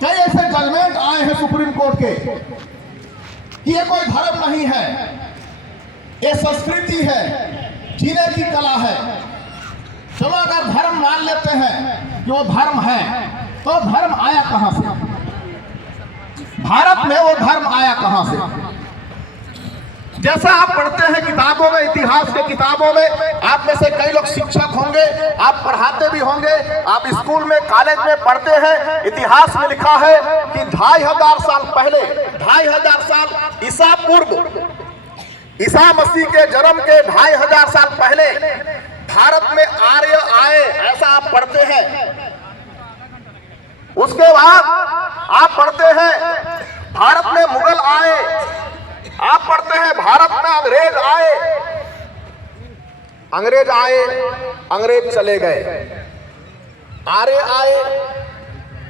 कई ऐसे जजमेंट आए हैं सुप्रीम कोर्ट के कि ये कोई धर्म नहीं है, ये संस्कृति है, जीने की कला है। चलो अगर धर्म मान लेते हैं कि वो धर्म है, तो धर्म आया कहां से? भारत में वो धर्म आया कहां से? जैसा आप पढ़ते हैं किताबों में, इतिहास के किताबों में, आप में से कई लोग शिक्षक होंगे, आप पढ़ाते भी होंगे, आप स्कूल में कॉलेज में पढ़ते हैं। इतिहास में लिखा है कि 2500 साल पहले, 2500 साल ईसा पूर्व, ईसा मसीह के जन्म के 2500 साल पहले भारत में आर्य आए, ऐसा आप पढ़ते हैं। उसके बाद आप पढ़ते हैं भारत में मुगल आए, आप पढ़ते हैं भारत में अंग्रेज आए, अंग्रेज आए, अंग्रेज चले गए, आर्य आए,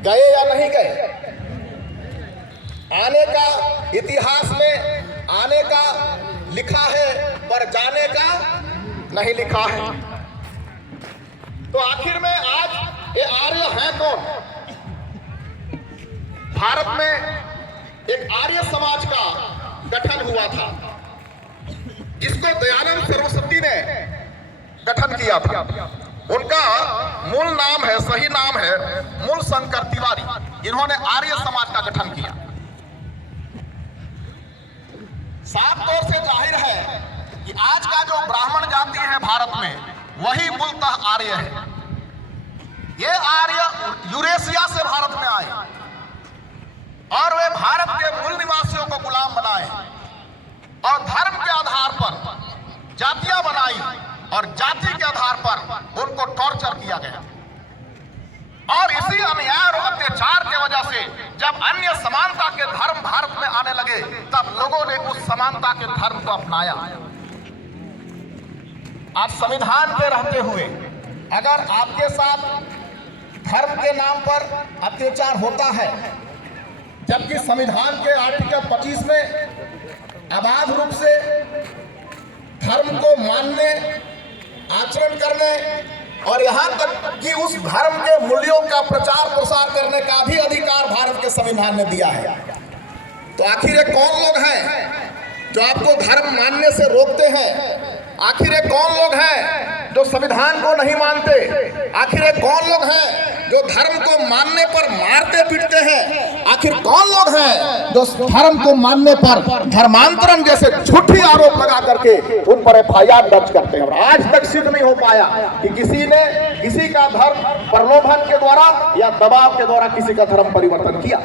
गए या नहीं गए? आने का इतिहास में आने का लिखा है, पर जाने का नहीं लिखा है। तो आखिर में आज ये आर्य हैं कौन? भारत में एक आर्य समाज का गठन हुआ था, जिसको दयानंद सरस्वती ने गठन किया था। उनका मूल नाम है, सही नाम है मूल शंकर तिवारी, जिन्होंने आर्य समाज का गठन किया। साफ तौर से जाहिर है कि आज का जो ब्राह्मण जाति है भारत में, वही मूलतः आर्य है। ये आर्य यूरेशिया से भारत में आए और वे भारत के मूल निवासियों को गुलाम बनाए और धर्म के आधार पर जातियां बनाई और जाति के आधार पर उनको टॉर्चर किया गया। और इसी अन्याय और अत्याचार की वजह से जब अन्य समानता के धर्म भारत में आने लगे, तब लोगों ने उस समानता के धर्म को अपनाया। आज संविधान के रहते हुए अगर आपके साथ धर्म के नाम पर अत्याचार होता है, जबकि संविधान के आर्टिकल 25 में अबाध रूप से धर्म को मानने, आचरण करने और यहाँ तक कि उस धर्म के मूल्यों का प्रचार प्रसार करने का भी अधिकार भारत के संविधान ने दिया है, तो आखिर ये कौन लोग हैं जो आपको धर्म मानने से रोकते हैं? आखिर ये कौन लोग हैं जो संविधान को नहीं मानते? आखिर ये कौन लोग हैं जो धर्म को मानने पर मारते पीटते हैं? आखिर कौन लोग हैं जो धर्म को मानने पर धर्मांतरण जैसे झूठी आरोप लगा करके उन पर FIR दर्ज करते हैं? और आज तक सिद्ध नहीं हो पाया कि किसी ने किसी का धर्म प्रलोभन के द्वारा या दबाव के द्वारा किसी का धर्म परिवर्तन किया।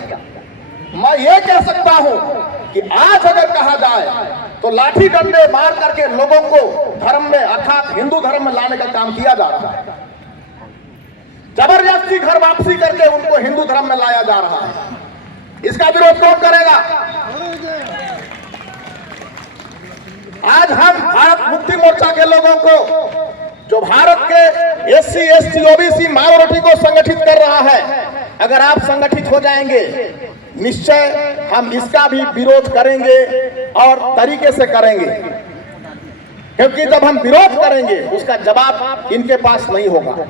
मैं ये कह सकता हूं कि आज अगर कहा जाए तो लाठी डंडे मार करके लोगों को धर्म में, अर्थात हिंदू धर्म में लाने का काम किया जा रहा है। जबरदस्ती घर वापसी करके उनको हिंदू धर्म में लाया जा रहा है। इसका विरोध कौन करेगा? आज हम भारत मुक्ति मोर्चा के लोगों को, जो भारत के SC ST OBC माइनॉरिटी को संगठित कर रहा है, अगर आप संगठित हो जाएंगे, निश्चय हम इसका भी विरोध करेंगे और तरीके से करेंगे, क्योंकि जब हम विरोध करेंगे उसका जवाब इनके पास नहीं होगा।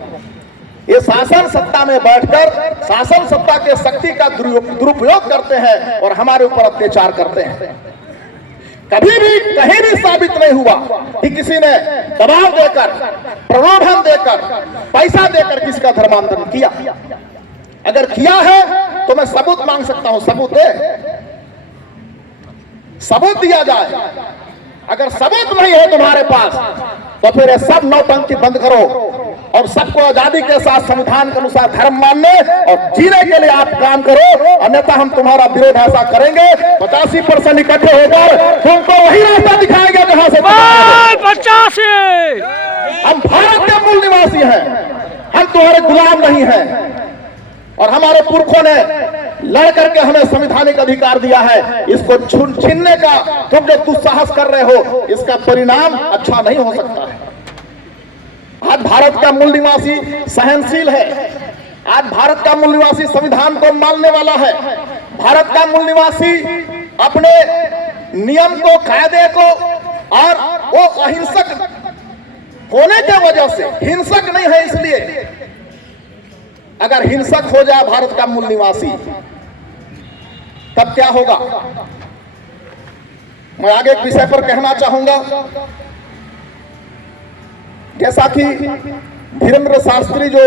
ये शासन सत्ता में बैठकर शासन सत्ता के शक्ति का दुरुपयोग करते हैं और हमारे ऊपर अत्याचार करते हैं। कभी भी कहीं भी साबित नहीं हुआ कि किसी ने दबाव देकर, प्रलोभन देकर, पैसा देकर किसी का धर्मांतरण किया। अगर किया है तो मैं सबूत मांग सकता हूं, सबूत दे, सबूत दिया जाए। अगर सबूत नहीं है तुम्हारे पास तो फिर ये सब नौटंकी बंद करो और सबको आजादी के साथ संविधान के अनुसार धर्म मानने और जीने के लिए आप काम करो, अन्यथा हम तुम्हारा विरोध ऐसा करेंगे 85% इकट्ठे होकर तुमको वही रास्ता दिखाएंगे जहां से 85। हम भारत के मूल निवासी हैं, हम तुम्हारे गुलाम नहीं हैं। और हमारे पुरखों ने लड़ करके हमें संवैधानिक अधिकार दिया है, इसको छीनने का तुम जो दुस्साहस कर रहे हो, इसका परिणाम अच्छा नहीं हो सकता है। आज भारत का मूल निवासी सहनशील है, आज भारत का मूल निवासी संविधान को मानने वाला है, भारत का मूल निवासी अपने नियम को, कायदे को, और वो अहिंसक होने की वजह से, हिंसक नहीं है इसलिए, अगर हिंसक हो जाए भारत का मूल निवासी तब क्या होगा। मैं आगे एक विषय पर कहना चाहूंगा। जैसा कि धीरेन्द्र शास्त्री जो